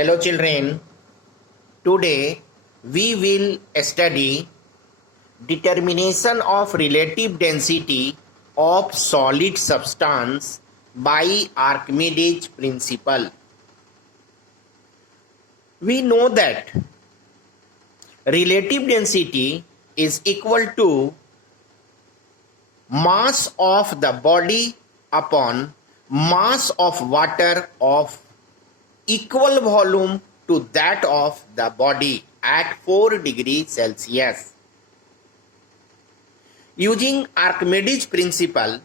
Hello children, today we will study determination of relative density of solid substance by Archimedes principle. We know that relative density is equal to mass of the body upon mass of water of equal volume to that of the body at 4 degrees Celsius. Using Archimedes principle,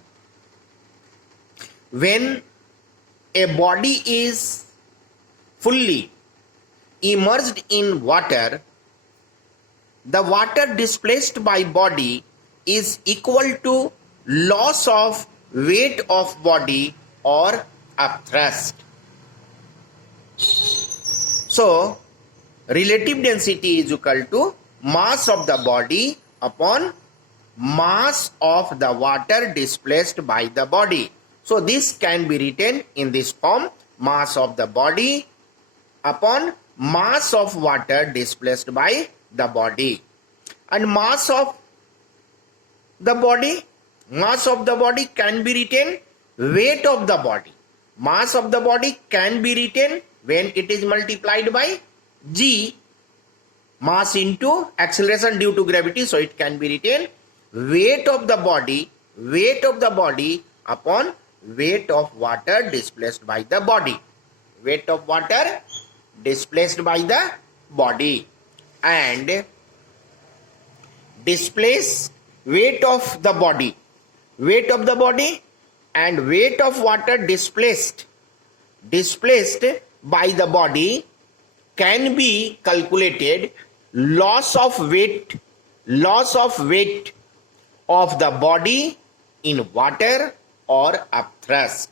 when a body is fully immersed in water, the water displaced by body is equal to loss of weight of body or upthrust. So, relative density is equal to mass of the body upon mass of the water displaced by the body. So, this can be written in this form: mass of the body upon mass of water displaced by the body. And mass of the body can be written weight of the body. Mass of the body can be written when it is multiplied by g, mass into acceleration due to gravity. So it can be written weight of the body upon weight of water displaced by the body. Weight of water displaced by the body, and displace weight of the body and weight of water displaced by the body can be calculated. Loss of weight of the body in water or upthrust,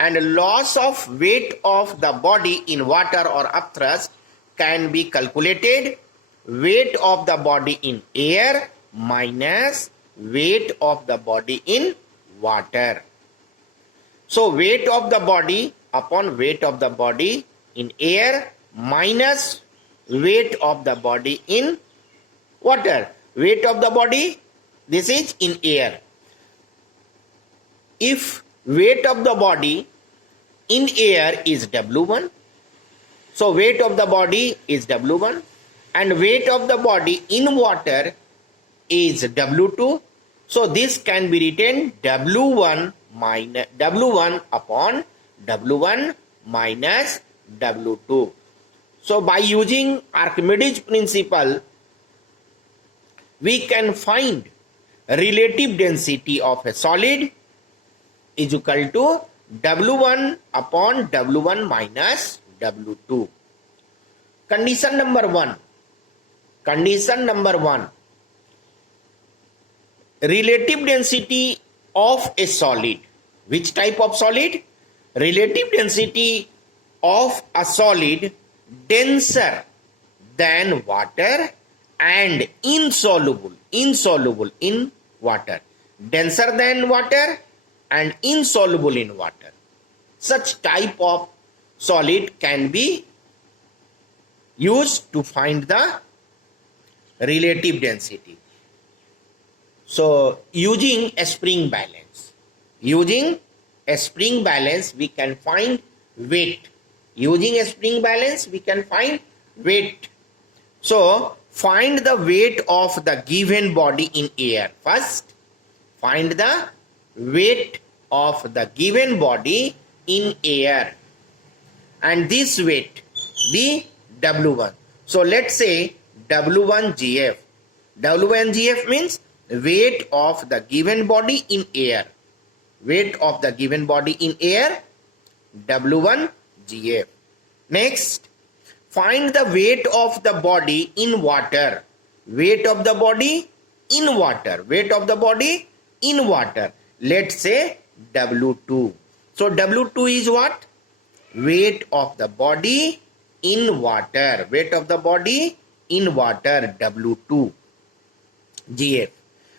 and loss of weight of the body in water or upthrust can be calculated. Weight of the body in air minus weight of the body in water. So weight of the body upon weight of the body in air minus weight of the body in water. Weight of the body, this is in air. If weight of the body in air is W1, so weight of the body is W1, and weight of the body in water is W2. So this can be written W1 upon W1 minus W2. So by using Archimedes principle, we can find relative density of a solid is equal to W1 upon W1 minus W2. Condition number one. Relative density of a solid. Which type of solid? Relative density of a solid denser than water and insoluble in water. Denser than water and insoluble in water. Such type of solid can be used to find the relative density. So using a spring balance, we can find weight. So find the weight of the given body in air. First, find the weight of the given body in air, and this weight be W1. So let's say W1GF. W1GF means weight of the given body in air. W1GF. Next, find the weight of the body in water. Weight of the body in water. Let's say W2. So W2 is what? Weight of the body in water. W2 GF.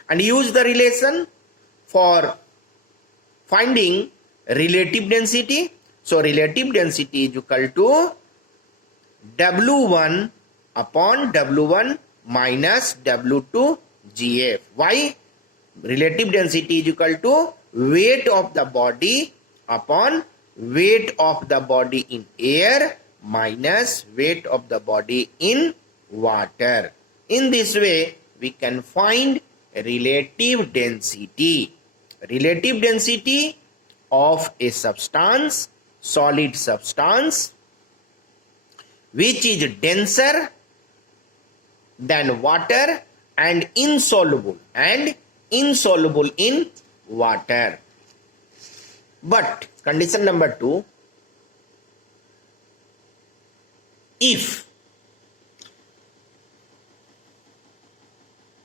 And use the relation for finding relative density. So relative density is equal to W1 upon W1 minus W2 GF. Why? Relative density is equal to weight of the body upon weight of the body in air minus weight of the body in water. In this way, we can find relative density. Relative density of a substance, solid substance, which is denser than water and insoluble in water. But condition number 2, if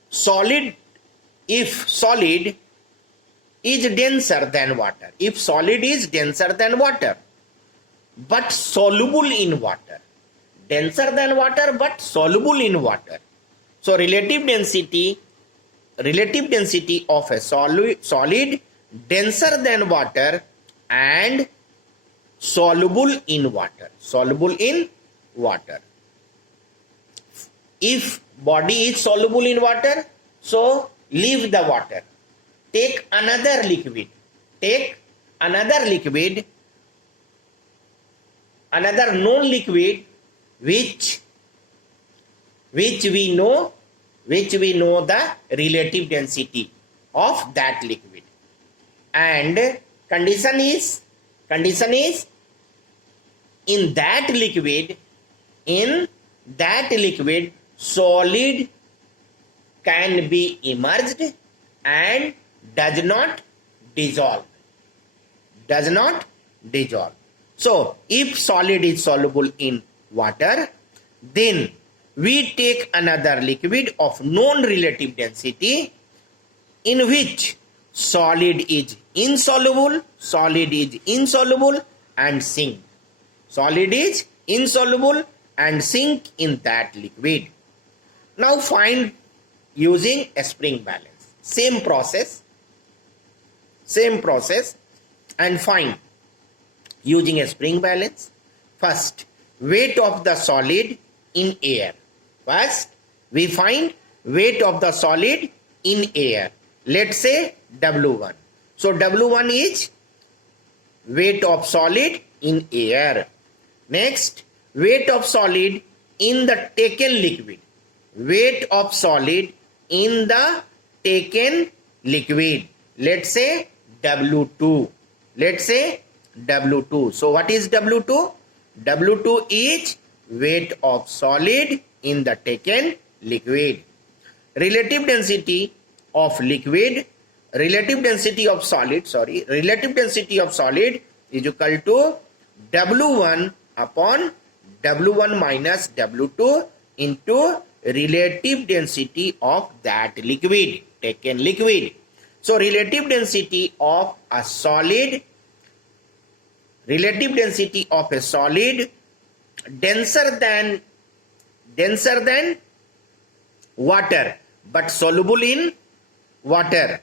solid is denser than water, if solid is denser than water but soluble in water, denser than water but soluble in water, so relative density of a solid denser than water and soluble in water. If body is soluble in water, so leave the water, take another liquid, another known liquid which we know the relative density of that liquid, and condition is in that liquid solid can be immersed and does not dissolve. So if solid is soluble in water, then we take another liquid of known relative density in which solid is insoluble and sink. Solid is insoluble and sink in that liquid. Now find using a spring balance. Same process and find using a spring balance. First, weight of the solid in air. First, we find weight of the solid in air. Let's say W1. So W1 is weight of solid in air. Next, weight of solid in the taken liquid. Weight of solid in the taken liquid. Let's say W2. So what is W2? W2 is weight of solid in the taken liquid. Relative density of solid is equal to W1 upon W1 minus W2 into relative density of that liquid, taken liquid. So relative density of a solid denser than water but soluble in water,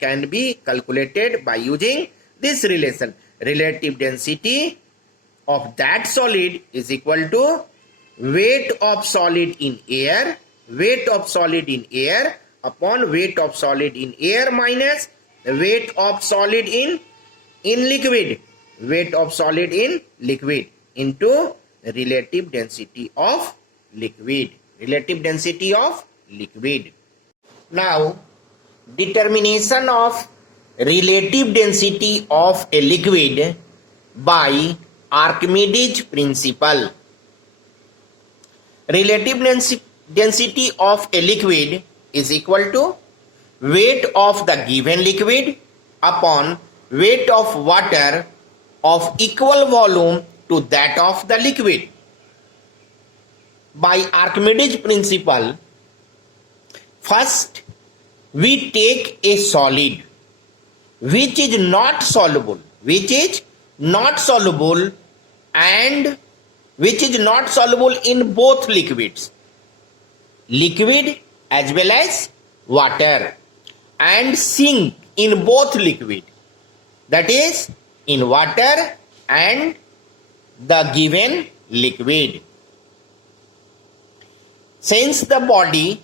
can be calculated by using this relation. Relative density of that solid is equal to weight of solid in air upon weight of solid in air minus weight of solid in liquid, into relative density of liquid. Now, determination of relative density of a liquid by Archimedes principle. Relative density of a liquid is equal to weight of the given liquid upon weight of water of equal volume to that of the liquid. By Archimedes principle, first we take a solid which is not soluble and which is not soluble in both liquids, liquid as well as water, and sink in both liquid, that is in water and the given liquid. Since the body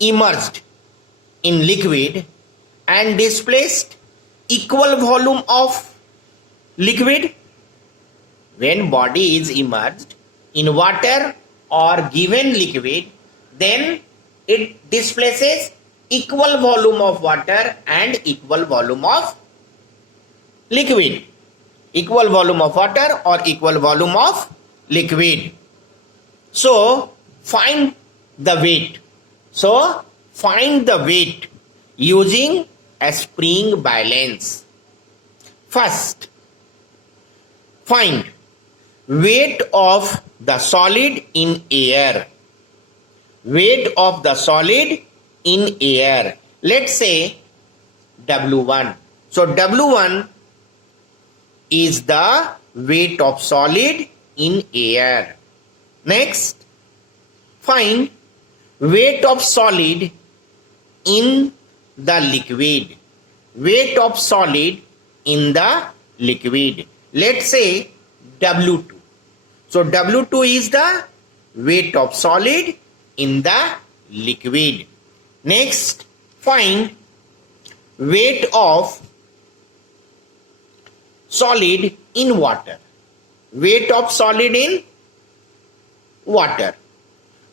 immersed in liquid and displaced equal volume of liquid, when body is immersed in water or given liquid, then it displaces equal volume of water and equal volume of liquid. Equal volume of water or equal volume of liquid. So find the weight. So find the weight using a spring balance. First, find weight of the solid in air. Weight of the solid in air. Let's say W1. So W1 is the weight of solid in air. Next, find weight of solid in the liquid. Weight of solid in the liquid. Let's say W2. So W2 is the weight of solid in the liquid. Next, find weight of solid in water. Weight of solid in water.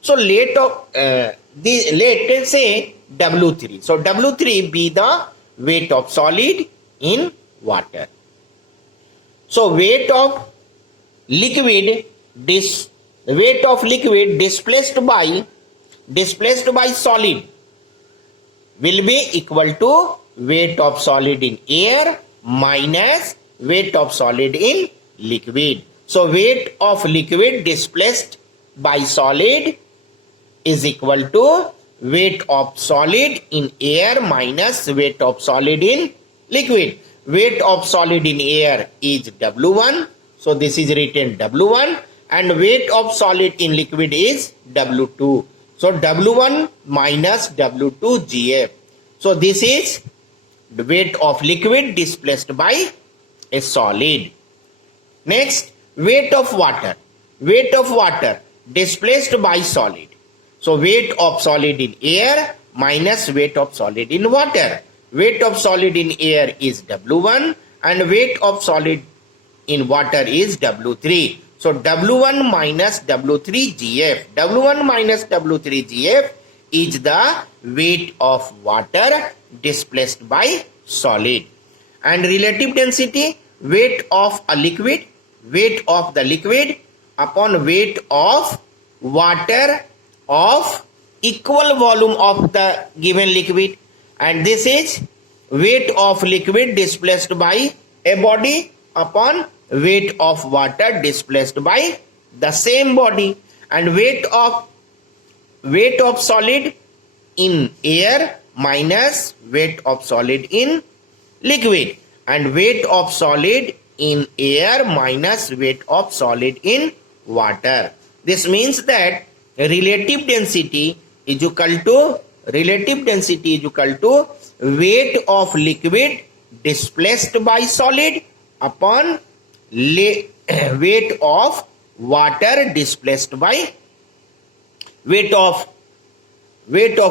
So let's say W3. So W3 be the weight of solid in water. So weight of liquid displaced by solid will be equal to weight of solid in air minus weight of solid in liquid. So weight of liquid displaced by solid is equal to weight of solid in air minus weight of solid in liquid. Weight of solid in air is W1. So this is written W1, and weight of solid in liquid is W2. So W1 minus W2 GF. So this is the weight of liquid displaced by a solid. Next, weight of water. Weight of water displaced by solid. So weight of solid in air minus weight of solid in water. Weight of solid in air is W1 and weight of solid in water is W3. So W1 minus W3 GF. W1 minus W3 GF is the weight of water displaced by solid. And relative density, weight of a liquid, weight of the liquid upon weight of water of equal volume of the given liquid, and this is weight of liquid displaced by a body upon weight of water displaced by the same body, and weight of solid in air minus weight of solid in liquid, and weight of solid in air minus weight of solid in water. This means that relative density is equal to weight of liquid displaced by solid upon weight of water displaced by weight of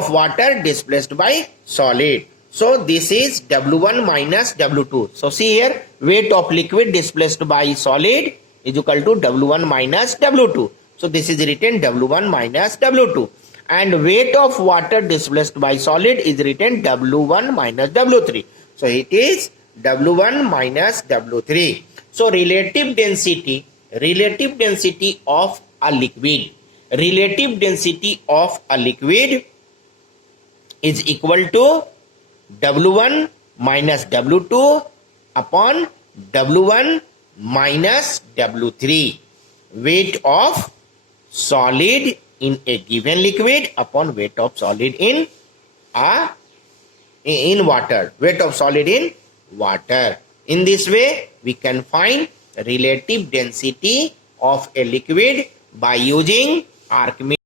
water displaced by solid. So this is W1 minus W2. So see here, weight of liquid displaced by solid is equal to W1 minus W2. So this is written W1 minus W2. And weight of water displaced by solid is written W1 minus W3. So it is W1 minus W3. So relative density of a liquid. Relative density of a liquid is equal to W1 minus W2 upon W1 minus W3. Weight of solid in a given liquid upon weight of solid in water. Weight of solid in water. In this way, we can find relative density of a liquid by using Archimedes